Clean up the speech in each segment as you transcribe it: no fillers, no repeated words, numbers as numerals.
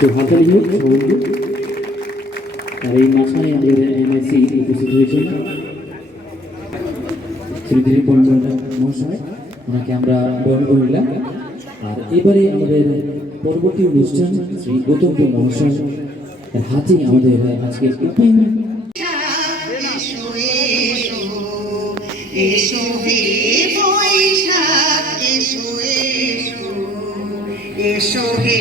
একটু হাততালি হোক সবাইকে। আর এই মাঝখানে আমাদের এমআইসি উপস্থিত হয়েছেন শ্রী দিলীপ বর্মন মহাশয়, ওনাকে আমরা বরণ করলাম। আর এবারে আমাদের পরবর্তী অনুষ্ঠান শ্রী গৌতম দেব মহাশয় হাতে আমাদের আজকে ওপেন এসো হে বৈশাখ এসো এসো, এসো হে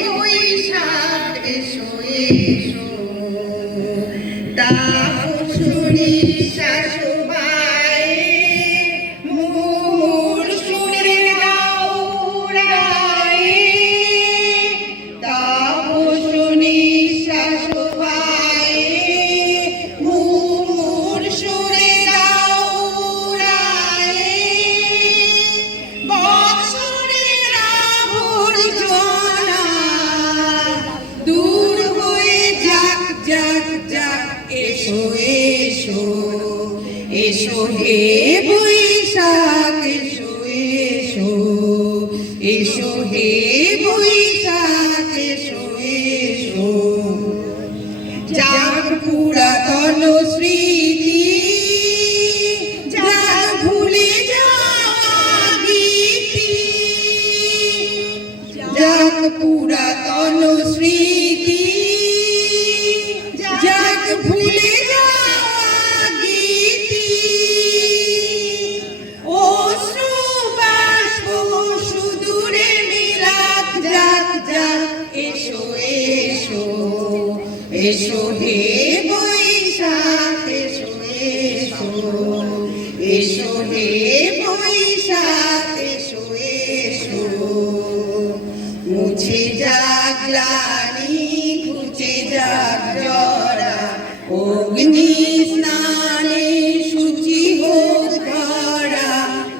বৈশাখ এসো এসো, তাপসুনি শাশুবায়ে মুহুর সুরের গাওরায়ে, তাপসুনি শাশুবায়ে মুহুর সুরের গাওরায়ে, বৎসরের আবর্জনা দূর হয়ে যাক যাক যাক, এসো এসো, এসো হে বৈশাখ এসো এসো, এসো হে বৈশাখ এসো এসো, যাক পুরাতন স্মৃতি যাক ভুলে যাওয়া গীতি, যাক পুরাতন স্মৃতি যাক ভুলে যাওয়া গীতি, অশ্রু বাষ্প সুদূরে মিলাক যাক যাক, এসো এসো, এসো হে বৈশাখ এসো এসো, এসো হে বৈশাখ এসো এসো, মুছে যাক গ্লানি ঘুচে যাক জরা, অগ্নি স্নানে শুচি হোক ধরা,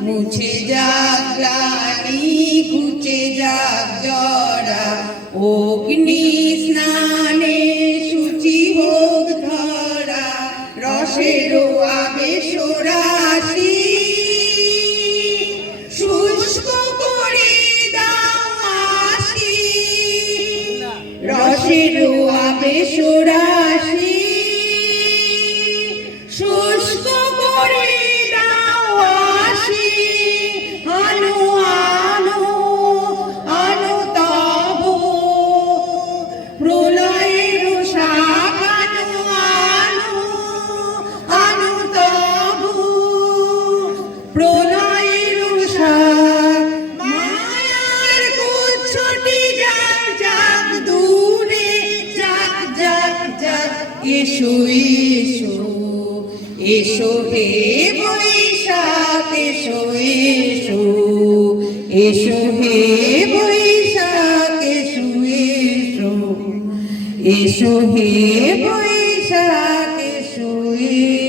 মুছে যাক গ্লানি ঘুচে যাক জরা, অগ্নি স্নানে শুচি হোক ধরা, রসের আবেশ রাশি শুষ্ক করে দাও আসি, রসের আবেশ রাশি শুষ্ক করে দাও আসি, আনো আনো আনো তব প্রলয়ের শাখ, আনো আনো আনো তব প্রলয়ের শাখ, মায়ার গুচ্ছটি যাক যাক দূরে যাক যাক যাক, এসো এসো, এসো হে বৈশাখ এসো এসো, এসো হে বৈশাখ এসো এসো, এসো হে বৈশাখ এসো এসো।